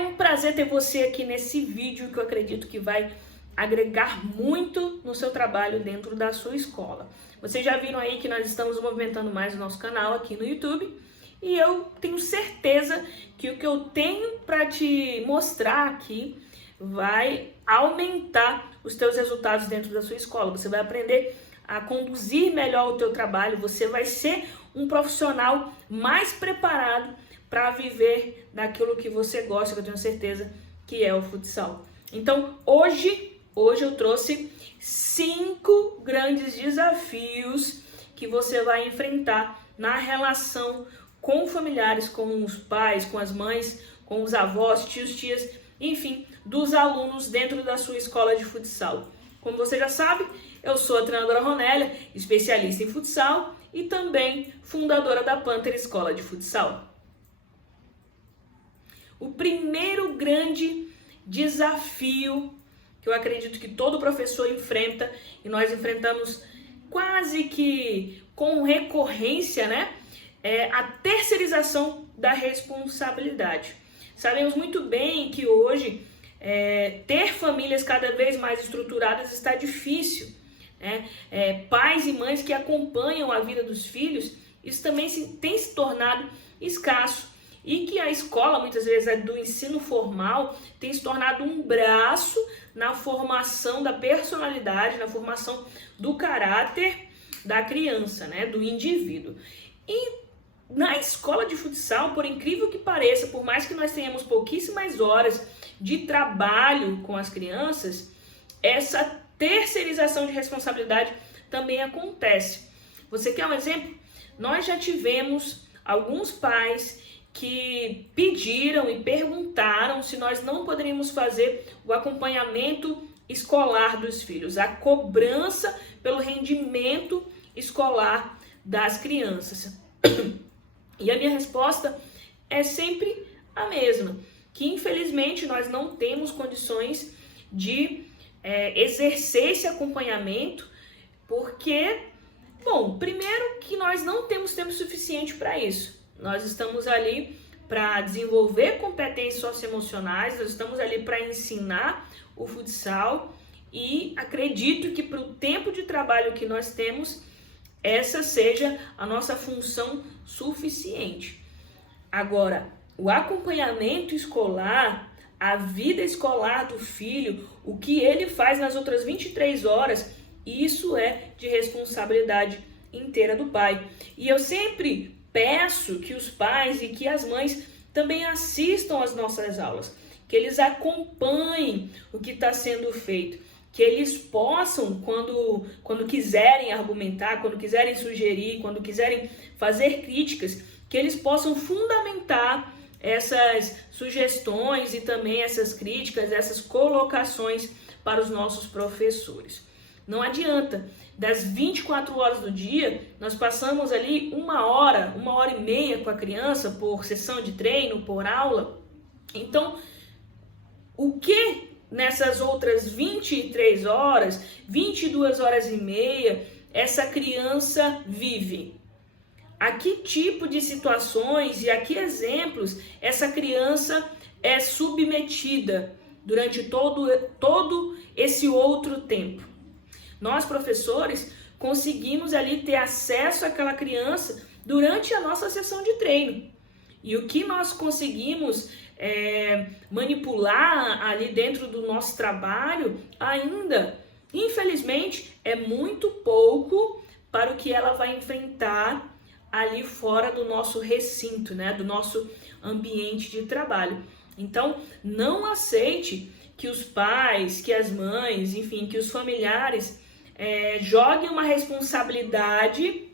um prazer ter você aqui nesse vídeo que eu acredito que vai agregar muito no seu trabalho dentro da sua escola. Vocês já viram aí que nós estamos movimentando mais o nosso canal aqui no YouTube e eu tenho certeza que o que eu tenho para te mostrar aqui vai aumentar os teus resultados dentro da sua escola. Você vai aprender a conduzir melhor o teu trabalho, você vai ser um profissional mais preparado para viver daquilo que você gosta, que eu tenho certeza que é o futsal. Então, hoje eu trouxe 5 grandes desafios que você vai enfrentar na relação com familiares, com os pais, com as mães, com os avós, tios, tias, enfim, dos alunos dentro da sua escola de futsal. Como você já sabe, eu sou a treinadora Ronélia, especialista em futsal e também fundadora da Panther Escola de Futsal. O primeiro grande desafio que eu acredito que todo professor enfrenta, e nós enfrentamos quase que com recorrência, né? É a terceirização da responsabilidade. Sabemos muito bem que hoje ter famílias cada vez mais estruturadas está difícil, né? Pais e mães que acompanham a vida dos filhos, isso também tem se tornado escasso. E que a escola, muitas vezes, do ensino formal, tem se tornado um braço na formação da personalidade, na formação do caráter da criança, né, do indivíduo. E na escola de futsal, por incrível que pareça, por mais que nós tenhamos pouquíssimas horas de trabalho com as crianças, essa terceirização de responsabilidade também acontece. Você quer um exemplo? Nós já tivemos alguns pais que pediram e perguntaram se nós não poderíamos fazer o acompanhamento escolar dos filhos, a cobrança pelo rendimento escolar das crianças. E a minha resposta é sempre a mesma, que infelizmente nós não temos condições de exercer esse acompanhamento, porque, bom, primeiro que nós não temos tempo suficiente para isso. Nós estamos ali para desenvolver competências socioemocionais, nós estamos ali para ensinar o futsal e acredito que para o tempo de trabalho que nós temos, essa seja a nossa função suficiente. Agora, o acompanhamento escolar, a vida escolar do filho, o que ele faz nas outras 23 horas, isso é de responsabilidade inteira do pai. E eu sempre peço que os pais e que as mães também assistam às nossas aulas, que eles acompanhem o que está sendo feito, que eles possam, quando quiserem argumentar, quando quiserem sugerir, quando quiserem fazer críticas, que eles possam fundamentar essas sugestões e também essas críticas, essas colocações para os nossos professores. Não adianta, das 24 horas do dia, nós passamos ali 1 hora, 1h30 com a criança por sessão de treino, por aula. Então, o que nessas outras 23 horas, 22 horas e meia, essa criança vive? A que tipo de situações e a que exemplos essa criança é submetida durante todo esse outro tempo? Nós, professores, conseguimos ali ter acesso àquela criança durante a nossa sessão de treino. E o que nós conseguimos manipular ali dentro do nosso trabalho ainda, infelizmente, é muito pouco para o que ela vai enfrentar ali fora do nosso recinto, né, do nosso ambiente de trabalho. Então, não aceite que os pais, que as mães, enfim, que os familiares joguem uma responsabilidade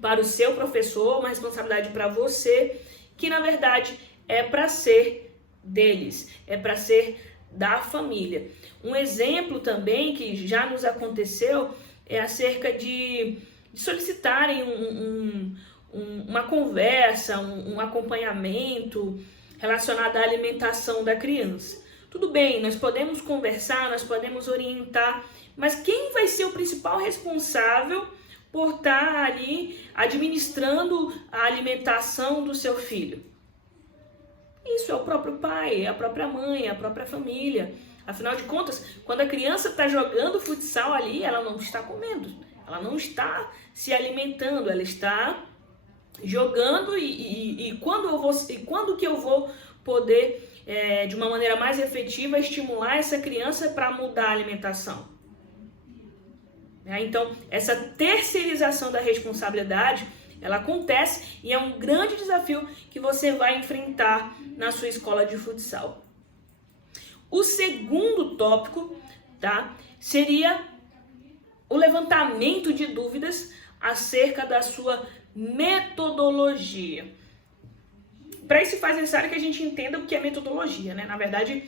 para o seu professor, uma responsabilidade para você, que na verdade é para ser deles, é para ser da família. Um exemplo também que já nos aconteceu é acerca de solicitarem uma conversa, um acompanhamento relacionado à alimentação da criança. Tudo bem, nós podemos conversar, nós podemos orientar, mas quem vai ser o principal responsável por estar ali administrando a alimentação do seu filho? Isso é o próprio pai, é a própria mãe, é a própria família. Afinal de contas, quando a criança está jogando futsal ali, ela não está comendo, ela não está se alimentando, ela está jogando e quando que eu vou poder, de uma maneira mais efetiva, estimular essa criança para mudar a alimentação? Então, essa terceirização da responsabilidade, ela acontece e é um grande desafio que você vai enfrentar na sua escola de futsal. O segundo tópico, tá, seria o levantamento de dúvidas acerca da sua metodologia. Para isso faz necessário que a gente entenda o que é metodologia, né? Na verdade,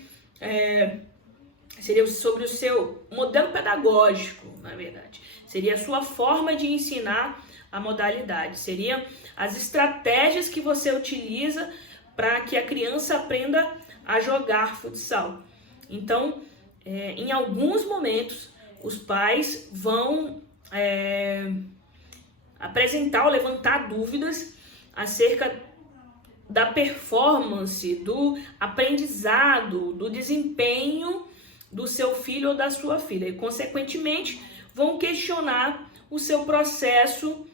seria sobre o seu modelo pedagógico, na verdade. Seria a sua forma de ensinar a modalidade. Seriam as estratégias que você utiliza para que a criança aprenda a jogar futsal. Então, em alguns momentos, os pais vão apresentar ou levantar dúvidas acerca da performance, do aprendizado, do desempenho do seu filho ou da sua filha. E, consequentemente, vão questionar o seu processo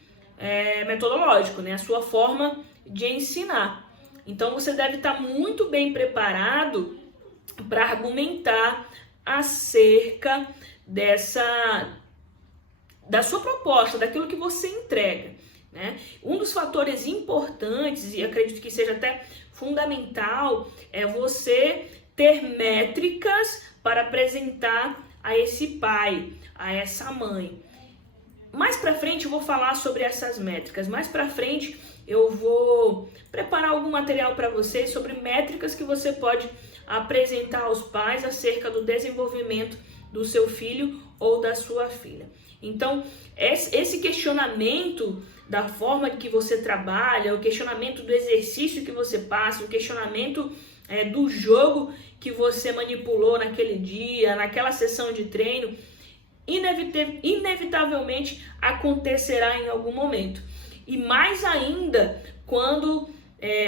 metodológico, né? A sua forma de ensinar. Então, você deve estar muito bem preparado para argumentar acerca da sua proposta, daquilo que você entrega, né? Um dos fatores importantes, e acredito que seja até fundamental, é você ter métricas para apresentar a esse pai, a essa mãe. Mais para frente eu vou falar sobre essas métricas, mais para frente eu vou preparar algum material para vocês sobre métricas que você pode apresentar aos pais acerca do desenvolvimento do seu filho ou da sua filha. Então, esse questionamento da forma que você trabalha, o questionamento do exercício que você passa, o questionamento do jogo que você manipulou naquele dia, naquela sessão de treino, inevitavelmente acontecerá em algum momento. E mais ainda, quando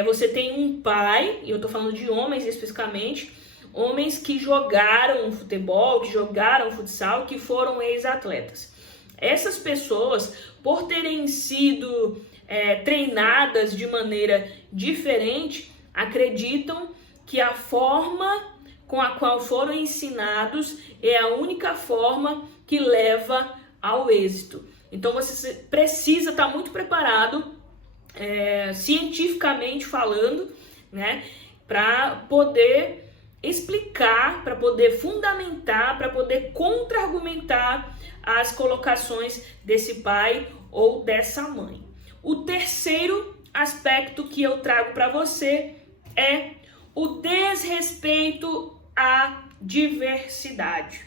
você tem um pai, e eu estou falando de homens especificamente, homens que jogaram futebol, que jogaram futsal, que foram ex-atletas. Essas pessoas, por terem sido treinadas de maneira diferente, acreditam que a forma com a qual foram ensinados é a única forma que leva ao êxito. Então você precisa estar muito preparado, cientificamente falando, né, para poder explicar, para poder fundamentar, para poder contra-argumentar as colocações desse pai ou dessa mãe. O terceiro aspecto que eu trago para você é o desrespeito à diversidade.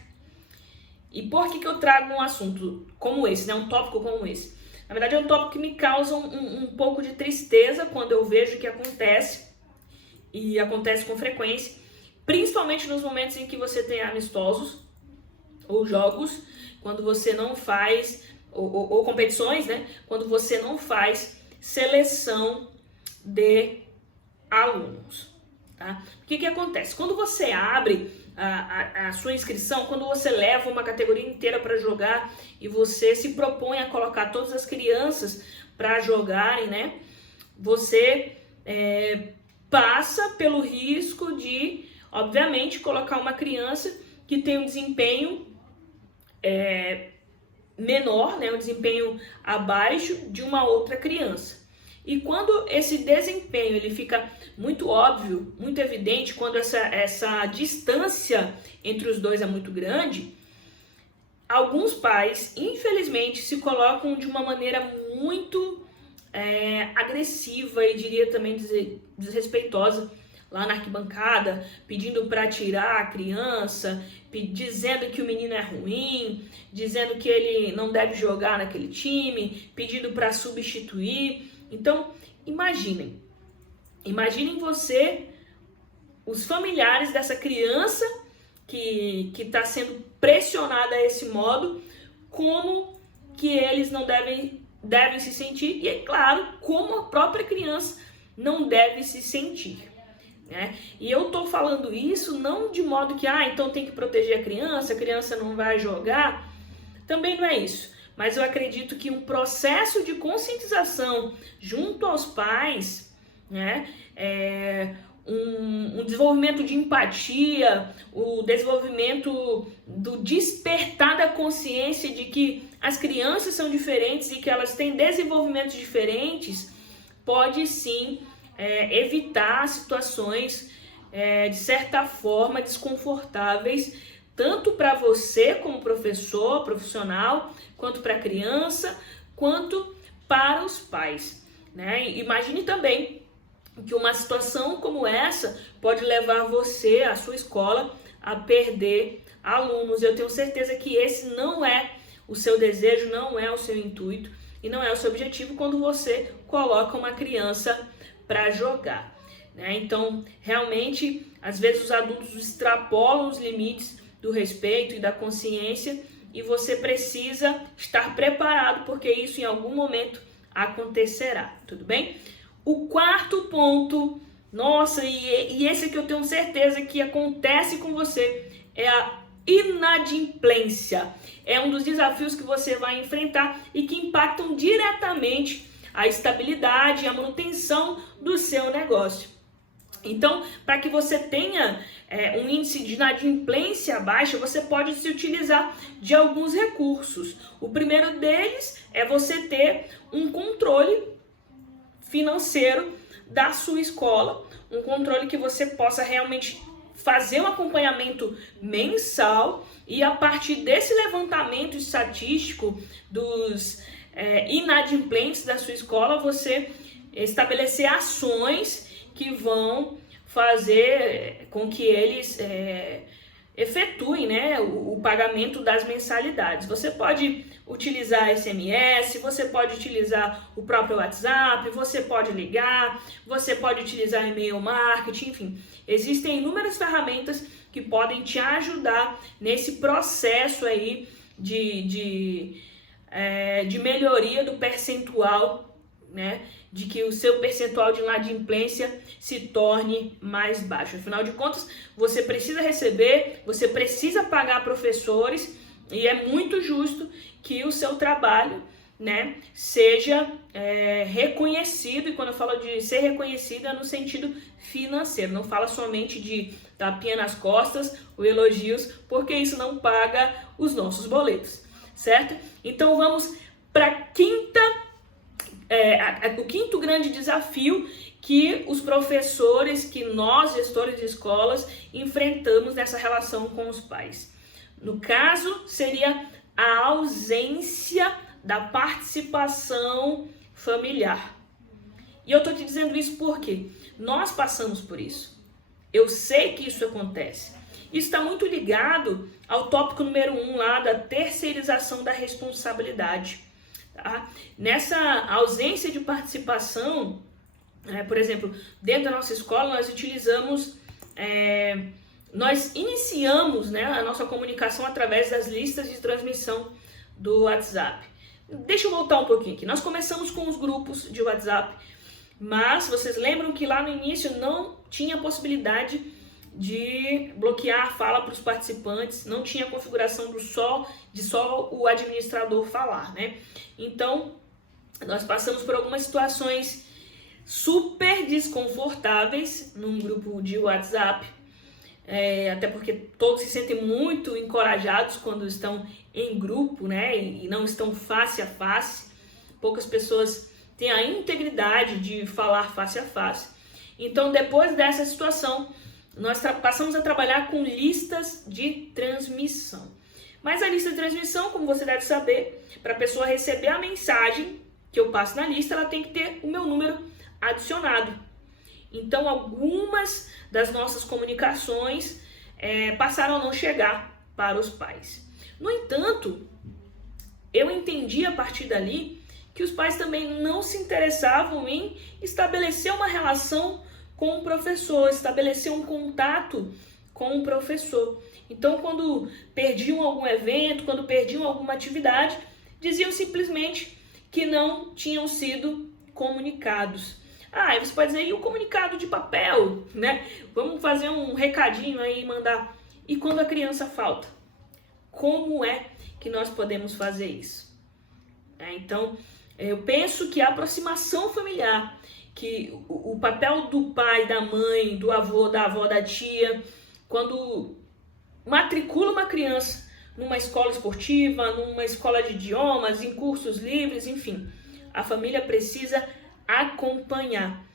E por que eu trago um assunto como esse, né? Um tópico como esse? Na verdade, é um tópico que me causa um pouco de tristeza quando eu vejo que acontece, e acontece com frequência, principalmente nos momentos em que você tem amistosos ou jogos, quando você não faz, ou competições, né? Quando você não faz seleção de alunos. Tá? O que acontece? Quando você abre a sua inscrição, quando você leva uma categoria inteira para jogar e você se propõe a colocar todas as crianças para jogarem, né? Você passa pelo risco de, obviamente, colocar uma criança que tem um desempenho menor, né? Um desempenho abaixo de uma outra criança. E quando esse desempenho ele fica muito óbvio, muito evidente, quando essa distância entre os dois é muito grande, alguns pais, infelizmente, se colocam de uma maneira muito agressiva e diria também desrespeitosa lá na arquibancada, pedindo para tirar a criança, dizendo que o menino é ruim, dizendo que ele não deve jogar naquele time, pedindo para substituir. Então, imaginem você, os familiares dessa criança que está sendo pressionada a esse modo, como que eles não devem se sentir, e é claro, como a própria criança não deve se sentir. né? E eu tô falando isso não de modo que, então tem que proteger a criança não vai jogar. Também não é isso. Mas eu acredito que um processo de conscientização junto aos pais, né, um desenvolvimento de empatia, o desenvolvimento do despertar da consciência de que as crianças são diferentes e que elas têm desenvolvimentos diferentes, pode sim evitar situações de certa forma desconfortáveis, tanto para você como professor, profissional, quanto para a criança, quanto para os pais, né? Imagine também que uma situação como essa pode levar você, a sua escola, a perder alunos. Eu tenho certeza que esse não é o seu desejo, não é o seu intuito e não é o seu objetivo quando você coloca uma criança para jogar, né? Então, realmente, às vezes os adultos extrapolam os limites do respeito e da consciência e você precisa estar preparado porque isso em algum momento acontecerá, tudo bem? O quarto ponto, e esse que eu tenho certeza que acontece com você, é a inadimplência. É um dos desafios que você vai enfrentar e que impactam diretamente a estabilidade e a manutenção do seu negócio. Então, para que você tenha um índice de inadimplência baixo, você pode se utilizar de alguns recursos. O primeiro deles é você ter um controle financeiro da sua escola, um controle que você possa realmente fazer um acompanhamento mensal e a partir desse levantamento estatístico dos inadimplentes da sua escola, você estabelecer ações que vão fazer com que eles efetuem, né, o pagamento das mensalidades. Você pode utilizar SMS, você pode utilizar o próprio WhatsApp, você pode ligar, você pode utilizar e-mail marketing, enfim. Existem inúmeras ferramentas que podem te ajudar nesse processo aí de melhoria do percentual, né, de que o seu percentual de inadimplência se torne mais baixo. Afinal de contas, você precisa receber, você precisa pagar professores e é muito justo que o seu trabalho, né, seja reconhecido. E quando eu falo de ser reconhecido é no sentido financeiro, não fala somente de tapinha nas costas ou elogios, porque isso não paga os nossos boletos, certo? Então vamos para o quinto grande desafio que os professores, que nós, gestores de escolas, enfrentamos nessa relação com os pais. No caso, seria a ausência da participação familiar. E eu estou te dizendo isso porque nós passamos por isso. Eu sei que isso acontece. Isso está muito ligado ao tópico número 1 lá da terceirização da responsabilidade. Tá? Nessa ausência de participação, por exemplo, dentro da nossa escola nós iniciamos, né, a nossa comunicação através das listas de transmissão do WhatsApp. Deixa eu voltar um pouquinho aqui. Nós começamos com os grupos de WhatsApp, mas vocês lembram que lá no início não tinha possibilidade de bloquear a fala para os participantes, não tinha configuração de só o administrador falar, né? Então, nós passamos por algumas situações super desconfortáveis num grupo de WhatsApp, até porque todos se sentem muito encorajados quando estão em grupo, né? E não estão face a face. Poucas pessoas têm a integridade de falar face a face. Então, depois dessa situação, nós passamos a trabalhar com listas de transmissão. Mas a lista de transmissão, como você deve saber, para a pessoa receber a mensagem que eu passo na lista, ela tem que ter o meu número adicionado. Então, algumas das nossas comunicações passaram a não chegar para os pais. No entanto, eu entendi a partir dali que os pais também não se interessavam em estabelecer uma relação com o professor, estabelecer um contato com o professor. Então, quando perdiam algum evento, quando perdiam alguma atividade, diziam simplesmente que não tinham sido comunicados. Aí você pode dizer, e o comunicado de papel, né? Vamos fazer um recadinho aí e mandar. E quando a criança falta? Como é que nós podemos fazer isso? Então, eu penso que a aproximação familiar, que o papel do pai, da mãe, do avô, da avó, da tia, quando matricula uma criança numa escola esportiva, numa escola de idiomas, em cursos livres, enfim, a família precisa acompanhar,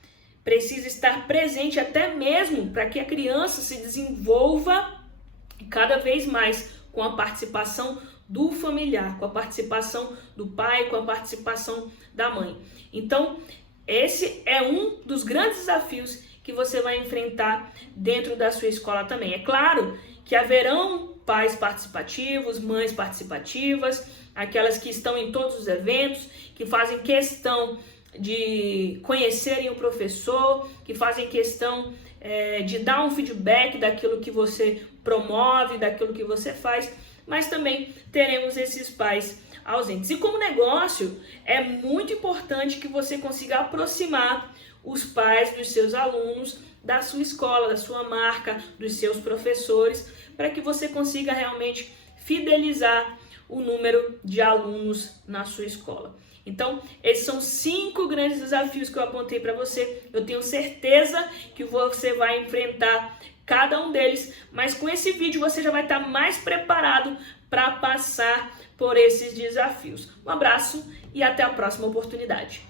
precisa estar presente até mesmo para que a criança se desenvolva cada vez mais com a participação do familiar, com a participação do pai, com a participação da mãe. Então, esse é um dos grandes desafios que você vai enfrentar dentro da sua escola também. É claro que haverão pais participativos, mães participativas, aquelas que estão em todos os eventos, que fazem questão de conhecerem o professor, que fazem questão de dar um feedback daquilo que você promove, daquilo que você faz, mas também teremos esses pais ausentes. E como negócio, é muito importante que você consiga aproximar os pais dos seus alunos da sua escola, da sua marca, dos seus professores, para que você consiga realmente fidelizar o número de alunos na sua escola. Então, esses são 5 grandes desafios que eu apontei para você. Eu tenho certeza que você vai enfrentar cada um deles, mas com esse vídeo você já vai estar mais preparado para passar por esses desafios. Um abraço e até a próxima oportunidade.